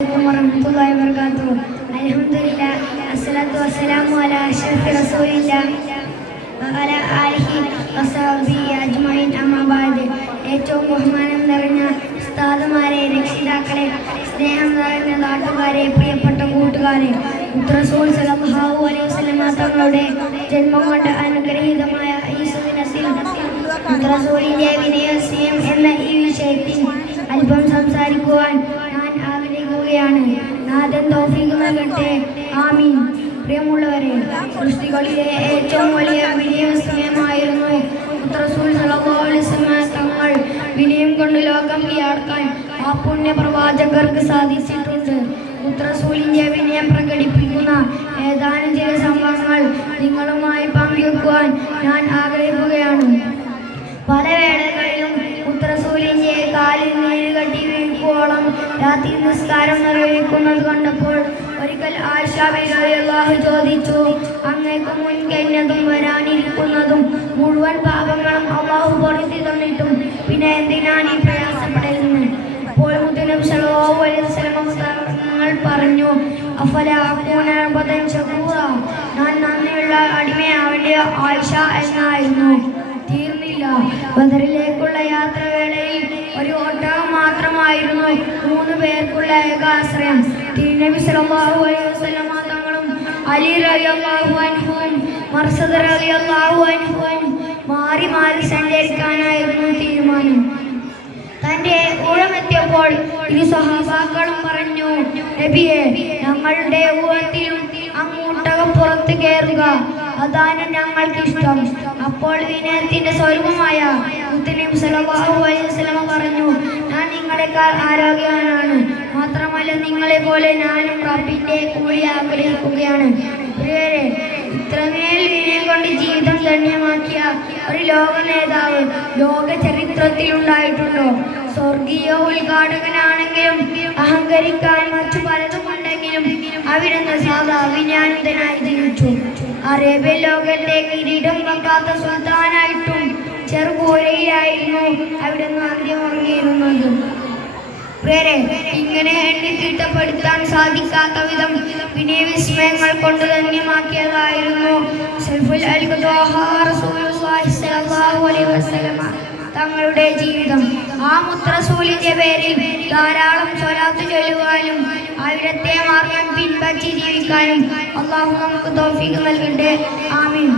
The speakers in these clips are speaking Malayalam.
warahmatullahi wabarakatuh. Alhamdulillah, assalatu wassalamu ala asyrafir rasulillah wa ala alihi wasahbihi ajmain amma ba'd. ഏറ്റവും ബഹുമാനം നിറഞ്ഞ ഉസ്താദുമാരെ, രക്ഷിതാക്കളെ, സ്നേഹം നിറഞ്ഞ നാട്ടുകാരെ, പ്രിയപ്പെട്ട കൂട്ടുകാരെ, റസൂൽ സല്ലല്ലാഹു അലൈഹി വസല്ലം തങ്ങളുടെ ജന്മം കൊണ്ട് അനുഗ്രഹീതമായ ഈ സുദിനത്തിൽ റസൂലിന്റെ വിനയസ്നേഹം എന്ന ഈ വിഷയത്തിൽ അല്പം സംസാരിക്കുവാൻ ഞാൻ ആഗ്രഹിക്കുകയാണ്. നാഥൻ തൗഫീഖ് നൽകട്ടെ. ആമീൻ. പ്രിയമുള്ളവരെ, സൃഷ്ടികളിലെ ഏറ്റവും വലിയ വിനയസ്നേഹമായിരുന്നു റസൂൽ സല്ലല്ലാഹു അലൈഹി വസല്ലം തങ്ങൾ. വിനയം കൊണ്ട് ലോകം കീഴടക്കാൻ ആ പുണ്യ പ്രവാചകർക്ക് സാധിച്ചിട്ടുണ്ട്. റസൂലിന്റെ വിനയം പ്രകടിപ്പിക്കുന്ന ഏതാനും ചില സംഭവങ്ങൾ നിങ്ങളുമായി പങ്കുവെക്കുവാൻ ഞാൻ ആഗ്രഹിക്കുകയാണ്. പല വേളകളിലും റസൂലിന്റെ കാലിൽ നീര് കെട്ടി വീഴ്ക്കോളം രാത്രി നിസ്കാരം നിർവഹിക്കുന്നത് കണ്ടപ്പോൾ ഒരിക്കൽ ആയിഷ റളിയല്ലാഹു ചോദിച്ചു, അങ്ങേക്ക് മുൻകഴിഞ്ഞതും വരാനിരിക്കുന്നതും മുഴുവൻ പാപങ്ങളും അല്ലാഹു പൊറുത്തി തന്നിട്ടും പിന്നെ എന്തിനാണ് ഈ പ്രയാസപ്പെടുന്നത്? അപ്പോൾ മുത്തുനബി സല്ലല്ലാഹു അലൈഹി വസല്ലം തങ്ങൾ പറഞ്ഞു, അഫല അകൂന അബദൻ ശകൂറ, ഞാൻ നന്ദിയുള്ള അടിമയാവേണ്ടിയ ആയിഷ എന്നായിരുന്നു. തീർന്നില്ല. ബദറിലേക്കുള്ള യാത്രവേളയിൽ ഒരു ഒട്ടകം മാത്രമായിരുന്നു 3 പേർക്കുള്ള ഏകാശ്രയം. തിരുനബി സല്ലല്ലാഹു അലൈഹി വസല്ലം തങ്ങളും അലി റളിയല്ലാഹു അൻഹുവും മർസദ് റളിയല്ലാഹു അൻഹുവും മാറി മാറി സഞ്ചരിക്കാനായിരുന്നു തീരുമാനം. തന്റെ ഊഴമെത്തിയപ്പോൾ ഇരു സ്വഹാബാക്കളും പറഞ്ഞു, നബിയെ, ഞങ്ങളുടെ ഊഴത്തിലും അങ്ങ് ഒട്ടകം പുറത്ത് കയറുക, അതാണ് ഞങ്ങൾക്കിഷ്ടം. അപ്പോൾ വിനയത്തിന്റെ സ്വരൂപമായ മുത്തുനബി സല്ലല്ലാഹു അലൈഹി വസല്ലം പറഞ്ഞു, ഞാൻ നിങ്ങളെക്കാൾ ആരോഗ്യവാനാണ്. മാത്രമല്ല, നിങ്ങളെ പോലെ ഞാനും റബ്ബിന്റെ കൂലി ആഗ്രഹിക്കുകയാണ്. പ്രിയരെ, ഇത്രമേൽ വിനയം കൊണ്ട് ജീവിതം ധന്യമാക്കിയ ഒരു ലോക നേതാവ് ലോക ചരിത്രത്തിൽ ഉണ്ടായിട്ടുണ്ടോ? സ്വർഗീയ ഉദ്ഘാടകനാണെങ്കിലും അഹങ്കരിക്കാൻ മറ്റു പലതും ഉണ്ടെങ്കിലും അവിടുന്ന് സാധാ വിനയാനന്ദനായി ജീവിച്ചു. അറേബ്യൻ ലോകത്തെ കിരീടം വെക്കാത്ത സുൽത്താനായിട്ടും ചെറുകൂരയിലായിരുന്നു അവിടുന്ന് അന്ത്യമുറങ്ങിയിരുന്നത്. വേറെ ഇങ്ങനെ എണ്ണി തിട്ടപ്പെടുത്താൻ സാധിക്കാത്ത വിധം വിനയവിസ്മയങ്ങൾ കൊണ്ട് ധന്യമാക്കിയതായിരുന്നു സൈഫുൽ അൽഖുദാഹ റസൂലുള്ളാഹി സ്വല്ലല്ലാഹു അലൈഹി വസല്ലം തങ്ങളുടെ ജീവിതം. ആ മുത്തറസൂലിന്റെ പേരിൽ ധാരാളം സ്വലാത്ത് ചൊല്ലുവാനും അവിടുത്തെ മാർഗം പിൻപറ്റി ജീവിക്കാനും അല്ലാഹു നമുക്ക് തൗഫീഖ് നൽകട്ടെ. ആമീൻ.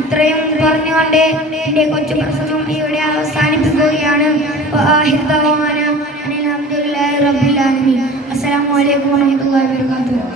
ഇത്രയും പറഞ്ഞുകൊണ്ട് എൻ്റെ കൊച്ചു പ്രസംഗം ഇവിടെ അവസാനിപ്പിക്കുകയാണ്. അൽഹംദുലില്ലാഹി റബ്ബിൽ ആലമീൻ. അസ്സലാമു അലൈക്കും വറഹ്മത്തുള്ളാഹി വബറകാതുഹു.